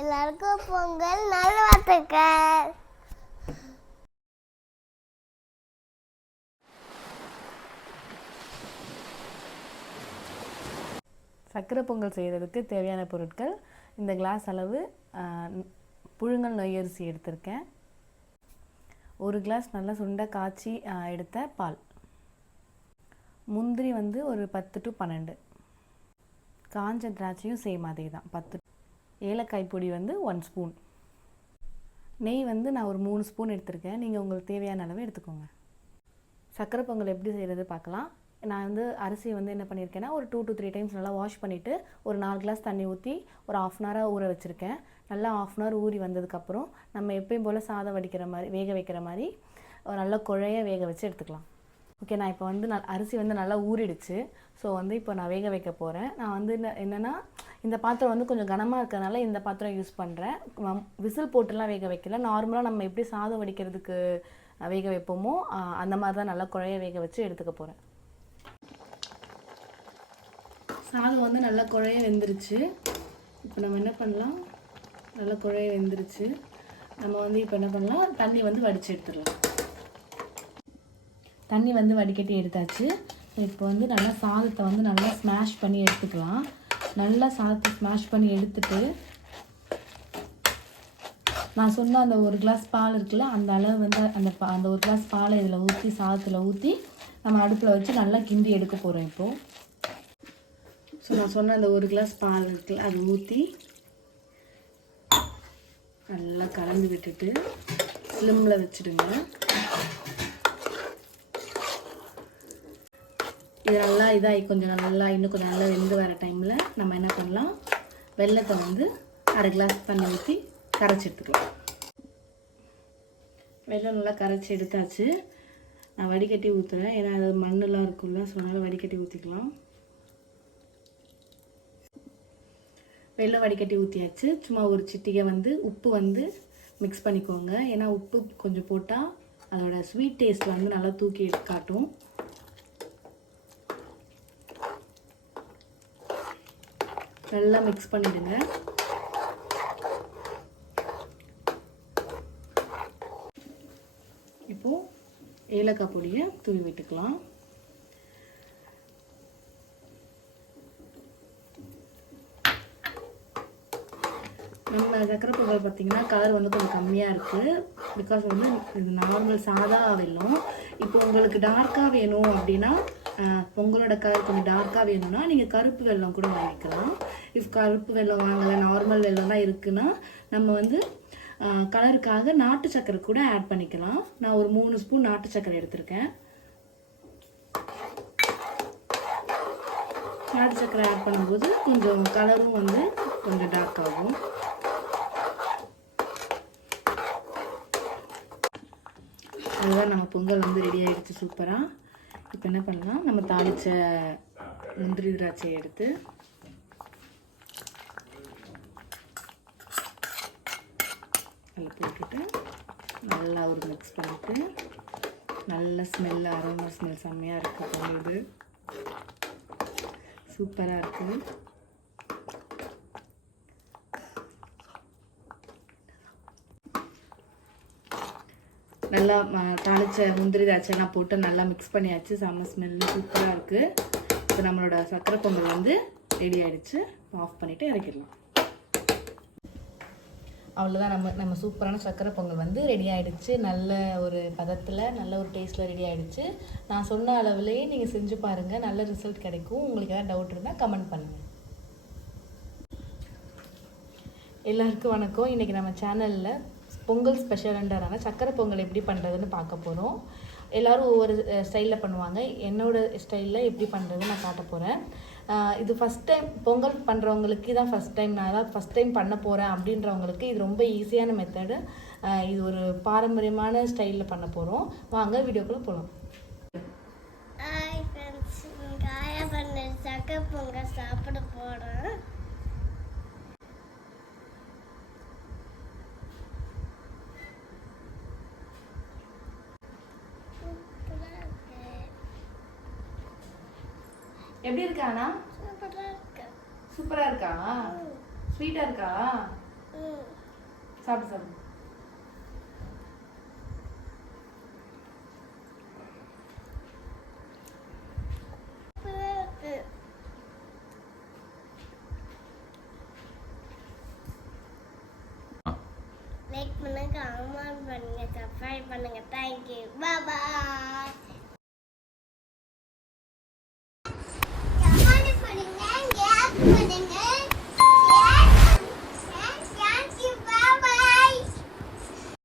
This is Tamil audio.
எல்லாருக்கும் பொங்கல் நல்வாழ்த்துக்கள் சர்க்கரை பொங்கல் செய்கிறதுக்கு தேவையான பொருட்கள் இந்த கிளாஸ் அளவு புழுங்கல் நொய்யரிசி எடுத்திருக்கேன். ஒரு கிளாஸ் நல்லா சுண்ட காய்ச்சி எடுத்த பால். முந்திரி வந்து ஒரு பத்து டு பன்னெண்டு. காஞ்ச திராட்சையும் சேம் அதே தான் பத்து ஏலக்காய் பொடி வந்து ஒன் ஸ்பூன் நெய் வந்து நான் ஒரு மூணு ஸ்பூன் எடுத்திருக்கேன். நீங்கள் உங்களுக்கு தேவையான அளவு எடுத்துக்கோங்க. சக்கரை பொங்கல் எப்படி செய்கிறது பார்க்கலாம். நான் வந்து அரிசியை வந்து என்ன பண்ணியிருக்கேன்னா ஒரு டூ டு த்ரீ டைம்ஸ் நல்லா வாஷ் பண்ணிவிட்டு ஒரு நாலு கிளாஸ் தண்ணி ஊற்றி ஒரு ஆஃப் அன் ஹவராக ஊற வச்சுருக்கேன். நல்லா ஆஃப் அன் ஹவர் ஊறி வந்ததுக்கப்புறம் நம்ம எப்பயும் போல் சாதம் வடிக்கிற மாதிரி வேக வைக்கிற மாதிரி ஒரு நல்ல குழைய வேக வச்சு எடுத்துக்கலாம். ஓகே நான் இப்போ வந்து நான் அரிசி வந்து நல்லா ஊறிடுச்சு. ஸோ வந்து இப்போ நான் வேக வைக்க போகிறேன் நான் வந்து என்ன- என்னன்னா இந்த பாத்திரம் வந்து கொஞ்சம் கனமாக இருக்கிறதுனால இந்த பாத்திரம் யூஸ் பண்ணுறேன் விசில் போட்டுலாம் வேக வைக்கல. நார்மலாக நம்ம எப்படி சாதம் வடிக்கிறதுக்கு வேக வைப்போமோ அந்த மாதிரி தான் நல்லா குழைய வேக வச்சு எடுத்துக்க போகிறேன் சாதம் வந்து நல்லா குழைய வெந்துருச்சு. இப்போ நம்ம என்ன பண்ணலாம்? நல்லா குழைய வெந்துருச்சு. நம்ம வந்து இப்போ என்ன பண்ணலாம்? தண்ணி வந்து வடித்து எடுத்துடலாம். தண்ணி வந்து வடிகட்டி எடுத்தாச்சு. இப்போ வந்து நல்லா சாதத்தை வந்து நல்லா ஸ்மாஷ் பண்ணி எடுத்துக்கலாம். நல்லா சாதத்தை ஸ்மாஷ் பண்ணி எடுத்துட்டு நான் சொன்ன அந்த ஒரு கிளாஸ் பால் இருக்குல்ல அந்த அளவு வந்து அந்த பா- அந்த ஒரு கிளாஸ் பாலை இதில் ஊற்றி சாதத்தில் ஊற்றி நம்ம அடுப்பில் வச்சு நல்லா கிண்டி எடுக்க போகிறோம் இப்போது ஸோ நான் சொன்ன அந்த ஒரு கிளாஸ் பால் இருக்குல்ல அது ஊற்றி நல்லா கலந்து விட்டுட்டு ஸ்லிம்மில் வச்சுடுங்க. இது நல்லா இதாகி கொஞ்சம் நல்லா இன்னும் கொஞ்சம் நல்லா வெந்து வர டைமில் நம்ம என்ன பண்ணலாம்? வெள்ளத்தை வந்து அரை கிளாஸ் தண்ணி ஊற்றி கரைச்சி எடுத்துக்கலாம். வெள்ளம் நல்லா கரைச்சி எடுத்தாச்சு. நான் வடிகட்டி ஊற்றுறேன் ஏன்னா அது மண்ணெலாம் இருக்கும்ல ஸோ அதனால் வடிகட்டி ஊற்றிக்கலாம் வெள்ளம் வடிகட்டி ஊற்றியாச்சு சும்மா ஒரு சிட்டிகை வந்து உப்பு வந்து மிக்ஸ் பண்ணிக்கோங்க. ஏன்னா உப்பு கொஞ்சம் போட்டால் அதோடய ஸ்வீட் டேஸ்ட் வந்து நல்லா தூக்கி காட்டும். நல்லா மிக்ஸ் பண்ணிவிடுங்க இப்போது ஏலக்காய் பொடியை தூவி விட்டுக்கலாம். நம்ம சக்கரை பொங்கல் பார்த்தீங்கன்னா கலர் வந்து கொஞ்சம் கம்மியாக இருக்குது பிகாஸ் வந்து இது நார்மல் சாதா வெல்லம். இப்போ உங்களுக்கு டார்க்காக வேணும் அப்படின்னா உங்களோட கலர் கொஞ்சம் டார்க்காக வேணும்னா நீங்கள் கருப்பு வெல்லம் கூட வாங்கிக்கலாம். இஃப் கருப்பு வெல்லம் வாங்கலை நார்மல் வெள்ளம் தான் இருக்குன்னா நம்ம வந்து கலருக்காக நாட்டு சக்கரை கூட ஆட் பண்ணிக்கலாம். நான் ஒரு மூணு ஸ்பூன் நாட்டு சக்கரை எடுத்திருக்கேன். நாட்டு சக்கரை ஆட் பண்ணும்போது கொஞ்சம் கலரும் வந்து கொஞ்சம் டார்க் ஆகும். அதுதான் நம்ம பொங்கல் வந்து ரெடி ஆகிடுச்சு சூப்பராக இப்போ என்ன பண்ணலாம்? நம்ம தாளித்த முந்திரி திராட்சையை எடுத்து அதில் போட்டுட்டு நல்லா ஒரு மிக்ஸ் பண்ணிட்டு நல்ல ஸ்மெல் அரோமா ஸ்மெல் செம்மையாக இருக்குது பொங்கல் சூப்பராக இருக்குது நல்லா தாளிச்ச முந்திரி திராட்சைலாம் போட்டு நல்லா மிக்ஸ் பண்ணியாச்சு. செம்ம ஸ்மெல்லு சூப்பராக இருக்குது இப்போ நம்மளோட சக்கரை பொங்கல் வந்து ரெடி ஆகிடுச்சு ஆஃப் பண்ணிவிட்டு இறக்கிடலாம். அவ்வளோதான் நம்ம நம்ம சூப்பரான சக்கரை பொங்கல் வந்து ரெடி ஆகிடுச்சு நல்ல ஒரு பதத்தில் நல்ல ஒரு டேஸ்ட்டில் ரெடி ஆகிடுச்சு நான் சொன்ன அளவுலேயே நீங்கள் செஞ்சு பாருங்கள் நல்ல ரிசல்ட் கிடைக்கும். உங்களுக்கு ஏதாவது டவுட் இருந்தால் கமெண்ட் பண்ணுங்கள் எல்லாருக்கும் வணக்கம். இன்றைக்கி நம்ம சேனலில் பொங்கல் ஸ்பெஷல்ன்றனால சக்கரை பொங்கல் எப்படி பண்ணுறதுன்னு பார்க்க போகிறோம் எல்லோரும் ஒவ்வொரு ஸ்டைலில் பண்ணுவாங்க. என்னோடய ஸ்டைலில் எப்படி பண்ணுறதுன்னு நான் காட்ட போகிறேன் இது ஃபஸ்ட் டைம் பொங்கல் பண்ணுறவங்களுக்கு தான் ஃபஸ்ட் டைம் நான் அதாவது ஃபஸ்ட் டைம் பண்ண போகிறேன் அப்படின்றவங்களுக்கு இது ரொம்ப ஈஸியான மெத்தடு இது ஒரு பாரம்பரியமான ஸ்டைலில் பண்ண போகிறோம் வாங்க வீடியோக்குள்ளே போகலாம் சக்கரை பொங்கல் சாப்பிட போகிறேன் சூப்பராக இருக்கு எப்படி இருக்காண்ணா சூப்பராக இருக்கு. சூப்பராக இருக்கா? சாப்பிடு சாப்பிடு. சூப்பரா லைக் பண்ணுங்க கமெண்ட் பண்ணுங்க சப்ஸ்கிரைப் பண்ணுங்க. Thank you bye